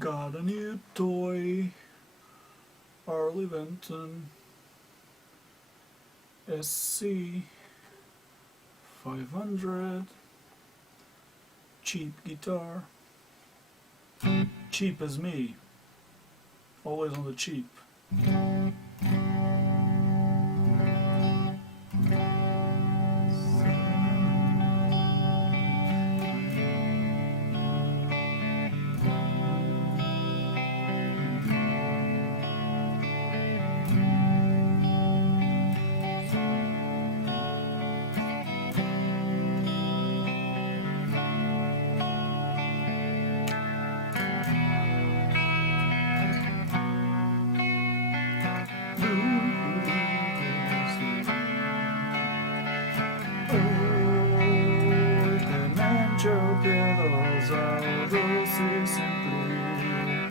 Got a new toy, Harley Benton SC-500, cheap guitar, cheap as me, always on the cheap. Pedals ao doce sempre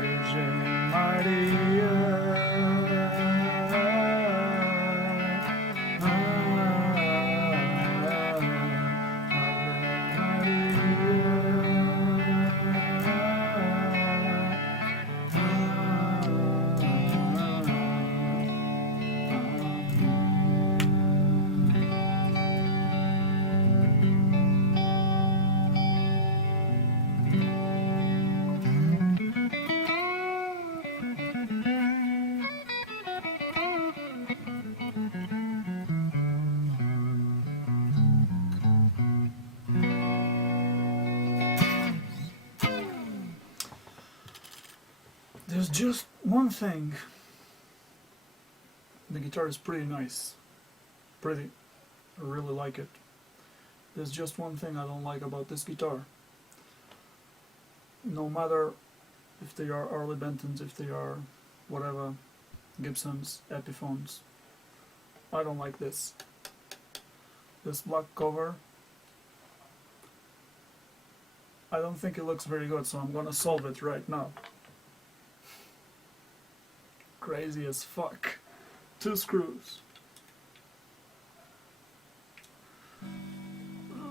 Virgem Maria. There's just one thing. The guitar is pretty nice. Pretty. I really like it. There's just one thing I don't like about this guitar. No matter if they are Harley Bentons, if they are whatever, Gibsons, Epiphones, I don't like this. This black cover, I don't think it looks very good, so I'm gonna solve it right now. Crazy as fuck. 2 screws.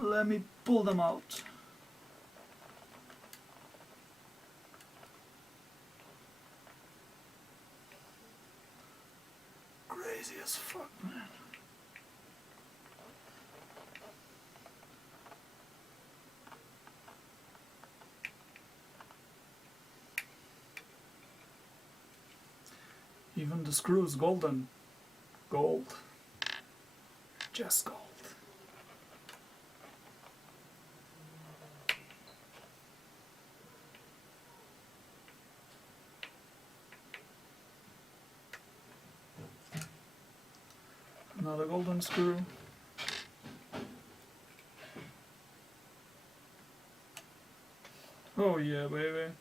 Let me pull them out. Crazy as fuck, man. Even the screw is golden. Gold. Just gold. Another golden screw. Oh yeah, baby.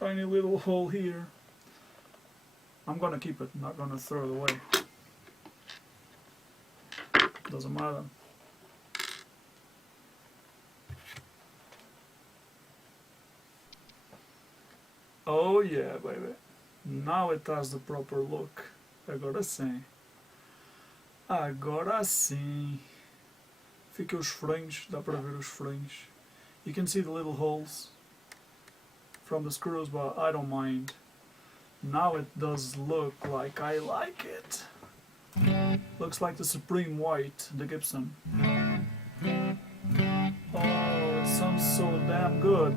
Tiny little hole here. I'm gonna keep it, not gonna throw it away. Doesn't matter. Oh yeah, baby. Now it has the proper look. Agora sim. Agora sim. Fica os frenos, dá para ver os frenos. You can see the little holes from the screws, but I don't mind. Now it does look like I like it. Looks like the Supreme White, the Gibson. Oh, it sounds so damn good.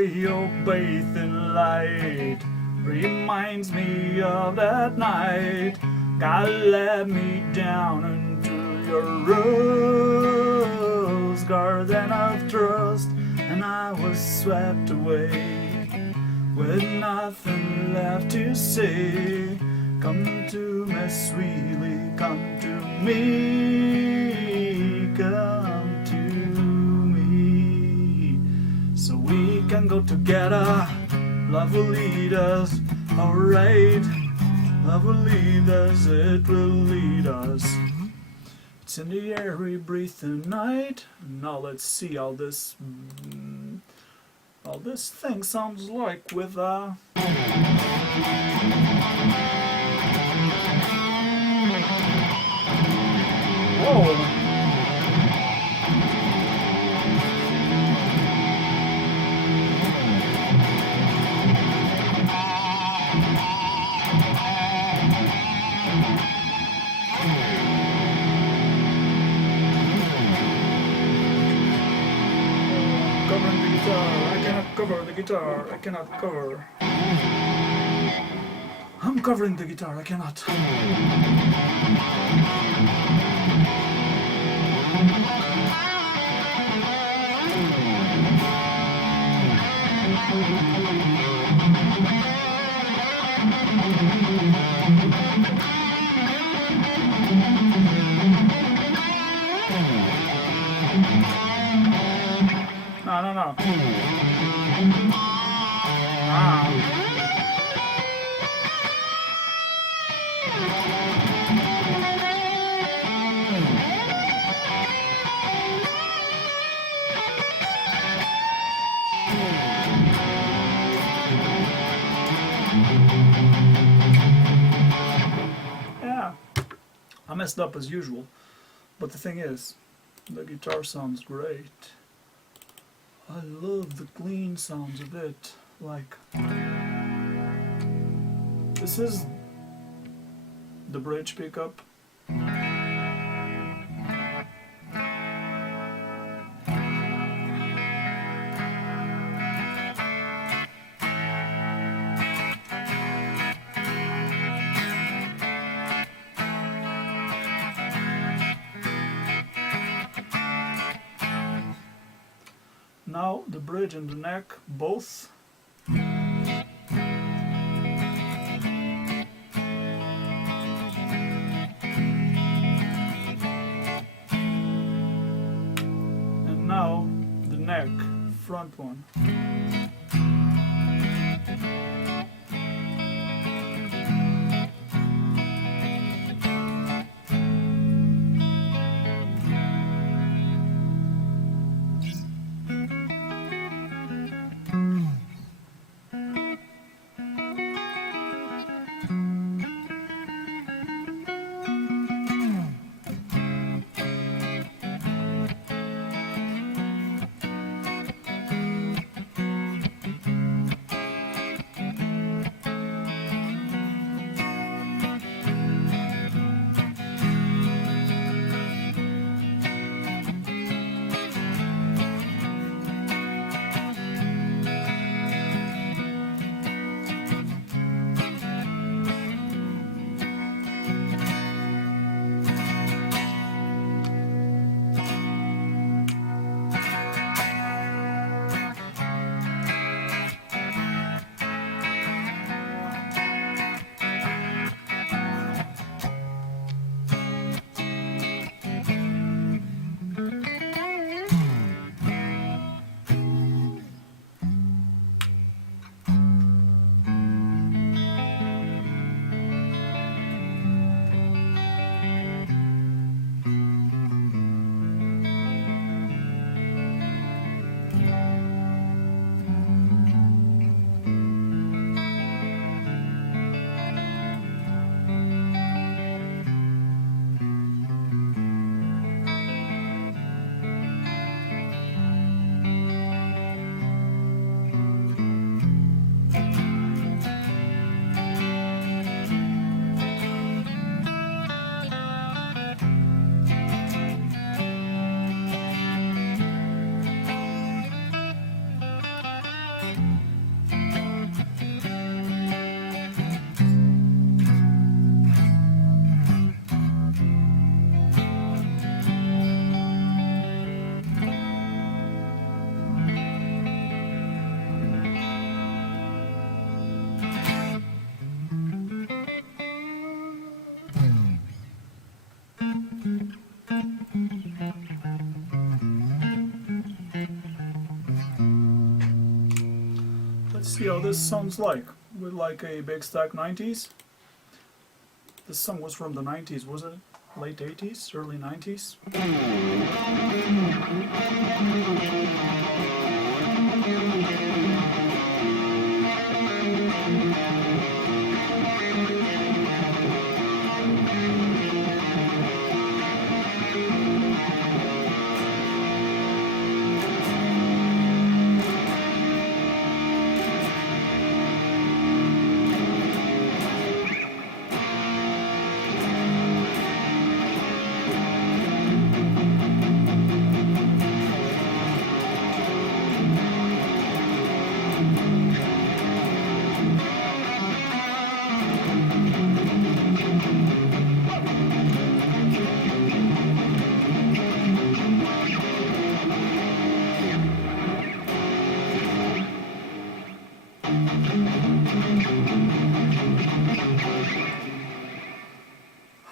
way you bathe in light reminds me of that night. God let me down into your rose garden of trust, and I was swept away with nothing left to say. Come to me, sweetly, come to me, come to me, so we can go together. Love will lead us, alright. Love will lead us, it will lead us. It's in the air we breathe tonight. Now let's see how this thing sounds like with Whoa. Covering the guitar, I cannot cover the guitar, I cannot cover. I'm covering the guitar, I cannot. No. Yeah, I messed up as usual, but the thing is, the guitar sounds great. I love the clean sounds of it. Like, this is the bridge pickup. Now the bridge and the neck both. And now the neck, front one. see how this sounds like with like a big stack 90s. This song was from the 90s, was it? Late 80s, early 90s?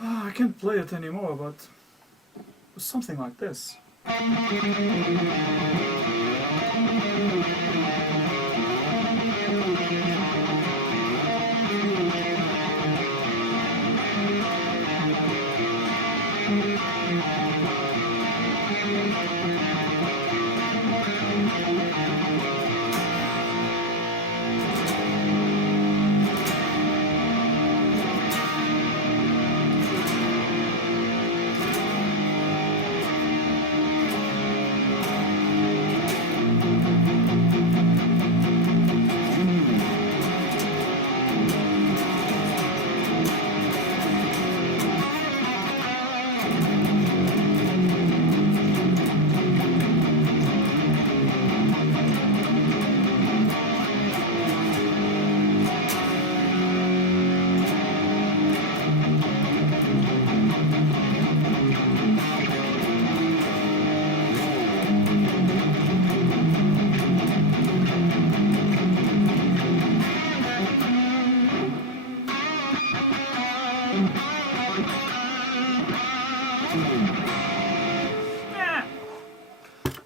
I can't play it anymore, but it was something like this.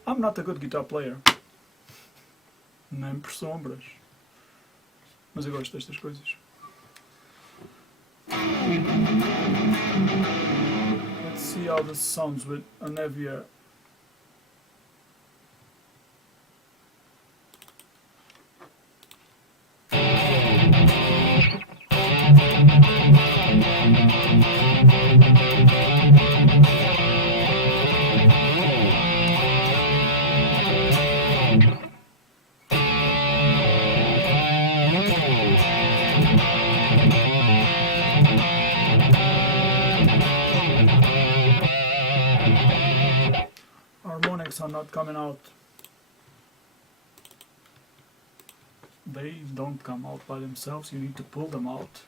I'm not a good guitar player, nem por sombras, mas eu gosto destas coisas. Let's see how this sounds with an heavier. Harmonics are not coming out. They don't come out by themselves, you need to pull them out.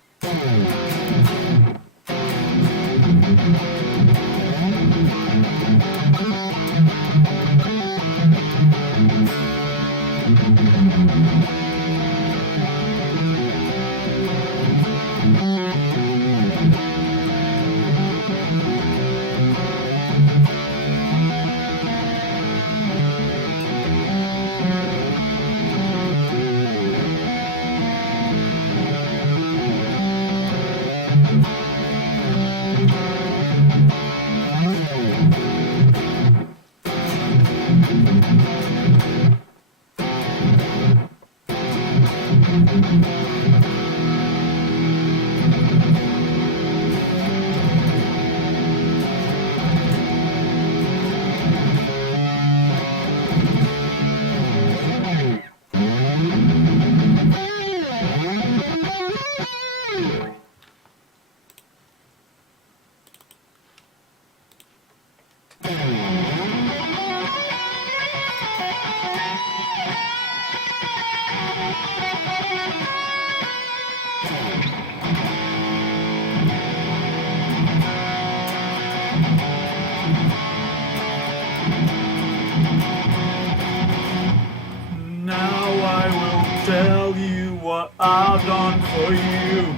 Tell you what I've done for you.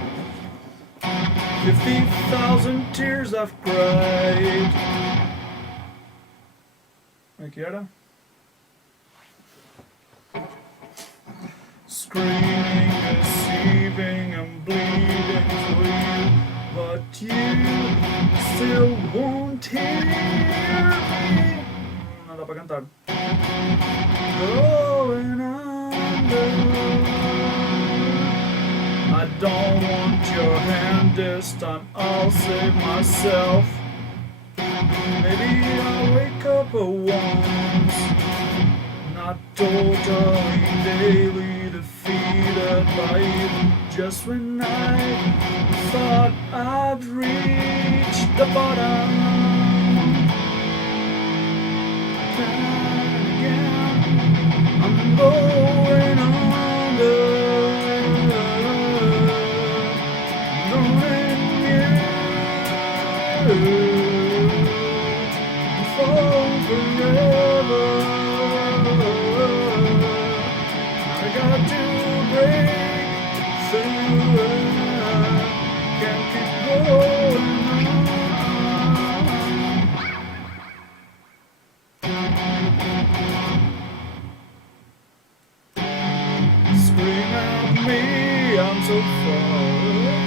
50,000 tears I've cried. Como é que era? screaming, deceiving, and bleeding for you, but you still won't hear me. Não dá pra cantar. Going under. I don't want your hand this time, I'll save myself. Maybe I'll wake up at once, not totally daily defeated by you. Just when I thought I'd reached the bottom, then again I'm going under. Forever, I got to break through. Can't keep going on. Scream at me, I'm so far away.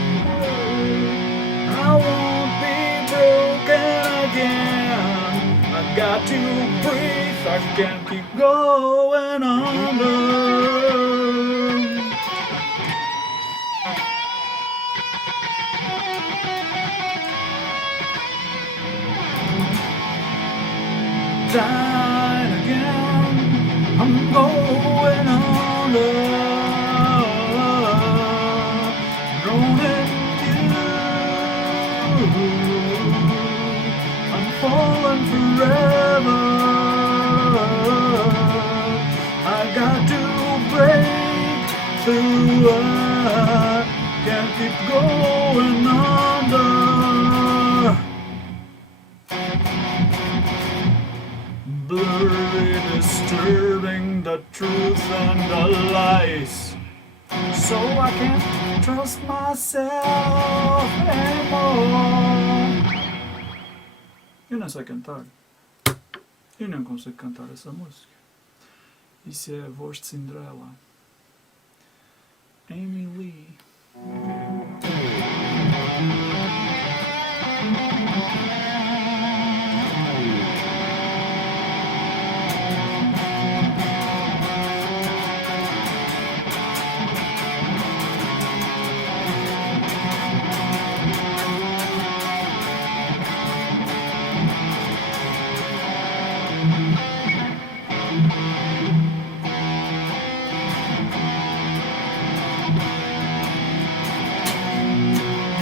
I won't be broken again. I got to breathe, I can't keep going under. Dying again, I'm going under. Droning you, I'm falling forever. I got to break through. I can't keep going under. Blurry, disturbing the truth and the lies, so I can't trust myself anymore. Eu não sei cantar. Eu não consigo cantar essa música. Isso é a voz de Cinderela. Amy Lee.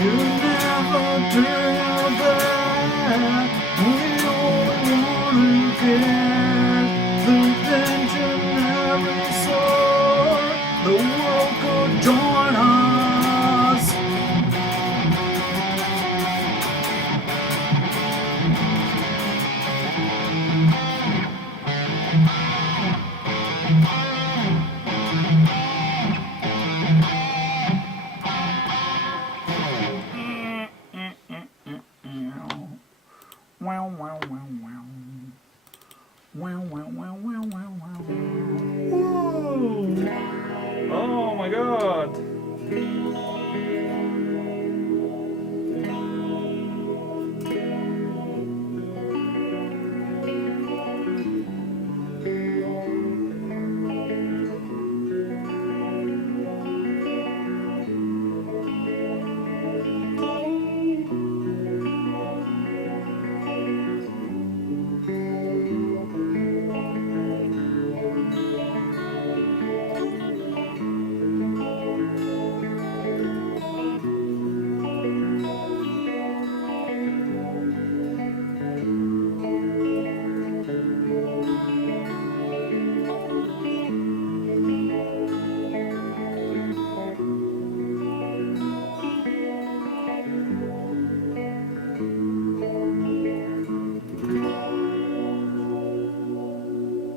You never do that. We only want to get the attention every sort. The world could join us. Wow, wow, wow, wow. Wow, wow, wow, wow, wow, wow. Whoa. Oh my god.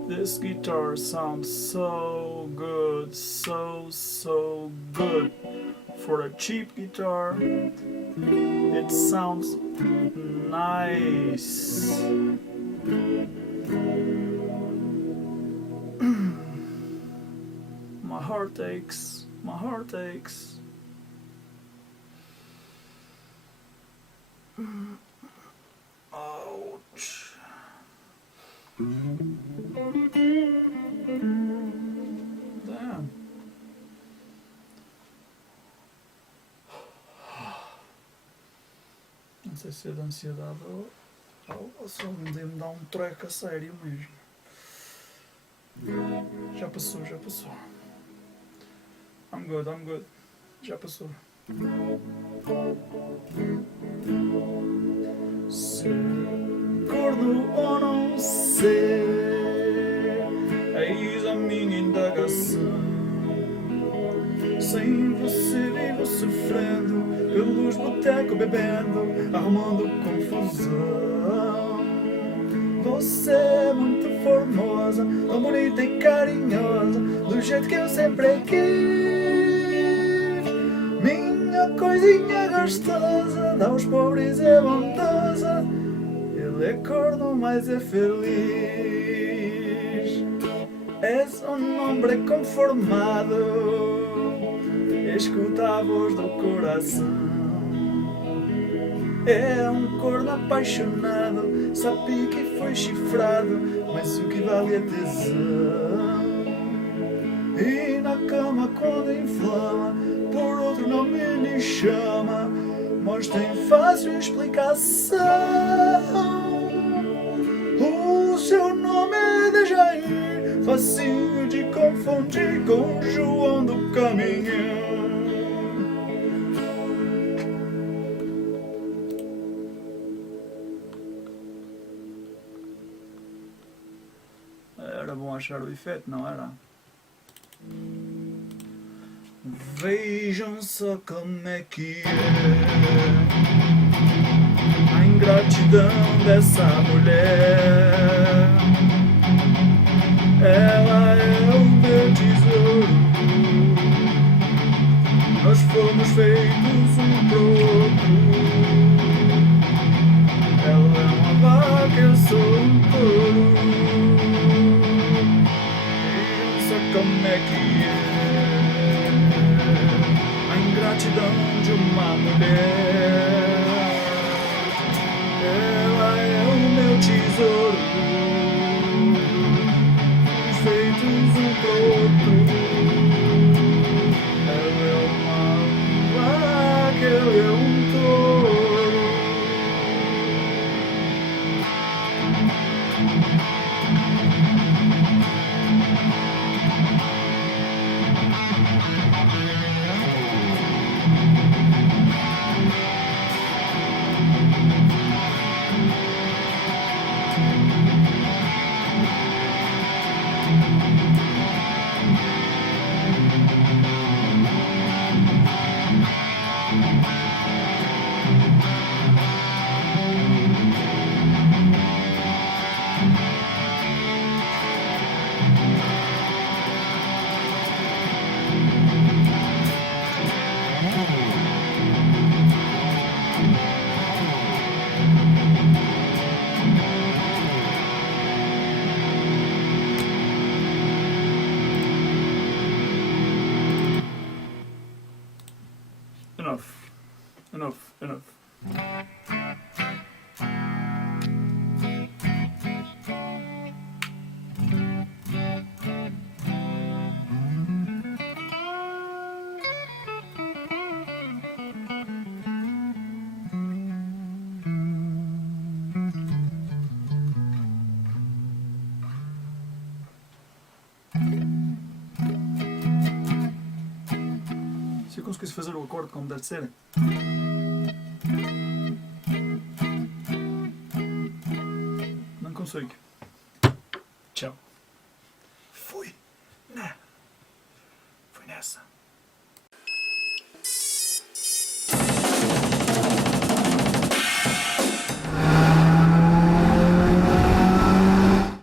This guitar sounds so good, so good. For a cheap guitar, it sounds nice. My heart heart aches, my heart aches. Ouch. Damn. Não sei se é de ansiedade ou só um dia me dá um treco a sério mesmo. Já passou, já passou. I'm good. Já passou. Ser corno ou não ser, eis a minha indagação. Sem você vivo sofrendo, pelos botecos bebendo, arrumando confusão. Você é muito formosa, tão bonita e carinhosa, do jeito que eu sempre quis. Minha coisinha gostosa, dá aos pobres e é bondosa. Ele é corno, mas é feliz. És um homem conformado, escuta a voz do coração. É um corno apaixonado, sabe que foi chifrado, mas o que vale é tesão. E na cama quando inflama, por outro nome lhe chama, mas tem fácil explicação. O seu nome é de Jair, facinho de confundir com João do Caminhão. Era bom achar o efeito, não era? Vejam só como é que é a ingratidão dessa mulher. Ela é o meu tesouro, nós fomos feitos um pro outro. Ela é uma vaca, eu sou um touro. Vejam só como é que é a ingratidão de uma mulher. Ela é o meu tesouro, feitos um pro outro. Ela é uma vaca, ele é um touro. Enough. Se eu conseguisse fazer o acorde como deve ser. Não consigo. Tchau. Fui nessa.